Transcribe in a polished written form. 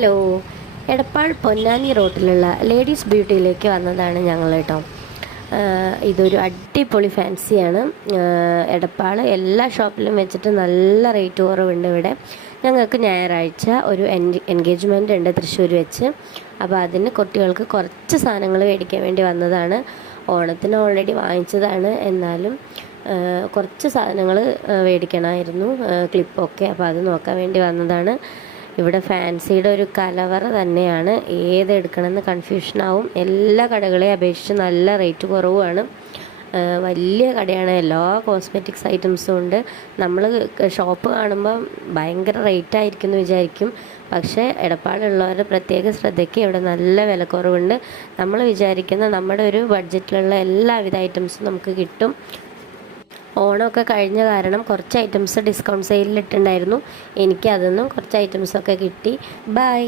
Hello, Edappal Ponnani റോട്ടിലുള്ള ladies ബ്യൂട്ടിയിലേക്ക് വന്നതാണ് ഞങ്ങൾ കേട്ടോ. ഇതൊരു അടിപൊളി ഫാൻസിയാണ്. എടപ്പാൾ എല്ലാ ഷോപ്പിലും വെച്ചിട്ട് നല്ല റേറ്റ് കുറവുണ്ട് ഇവിടെ. ഞങ്ങൾക്ക് ഞായറാഴ്ച ഒരു എൻഗേജ്മെൻ്റ് ഉണ്ട് തൃശ്ശൂർ വെച്ച്. അപ്പോൾ അതിന് കുട്ടികൾക്ക് കുറച്ച് സാധനങ്ങൾ മേടിക്കാൻ വേണ്ടി വന്നതാണ്. ഓണത്തിന് ഓൾറെഡി വാങ്ങിച്ചതാണ്, എന്നാലും കുറച്ച് സാധനങ്ങൾ മേടിക്കണമായിരുന്നു, ക്ലിപ്പൊക്കെ. അപ്പോൾ അത് നോക്കാൻ വേണ്ടി വന്നതാണ്. ഇവിടെ ഫാൻസിയുടെ ഒരു കലവറ തന്നെയാണ്. ഏതെടുക്കണമെന്ന് കൺഫ്യൂഷനാവും. എല്ലാ കടകളെയും അപേക്ഷിച്ച് നല്ല റേറ്റ് കുറവുമാണ്. വലിയ കടയാണ്, എല്ലാ കോസ്മെറ്റിക്സ് ഐറ്റംസും ഉണ്ട്. നമ്മൾ ഷോപ്പ് കാണുമ്പോൾ ഭയങ്കര റേറ്റ് ആയിരിക്കും എന്ന് വിചാരിക്കും, പക്ഷേ എടപ്പാളുള്ളവരുടെ പ്രത്യേക ശ്രദ്ധയ്ക്ക് ഇവിടെ നല്ല വിലക്കുറവുണ്ട്. നമ്മൾ വിചാരിക്കുന്ന നമ്മുടെ ഒരു ബഡ്ജറ്റിലുള്ള എല്ലാവിധ ഐറ്റംസും നമുക്ക് കിട്ടും. ഓണമൊക്കെ കഴിഞ്ഞ കാരണം കുറച്ച് ഐറ്റംസ് ഡിസ്കൗണ്ട് സെയിലിൽ ഇട്ടുണ്ടായിരുന്നു. എനിക്ക് അതൊന്നും കുറച്ച് ഐറ്റംസൊക്കെ കിട്ടി. ബൈ.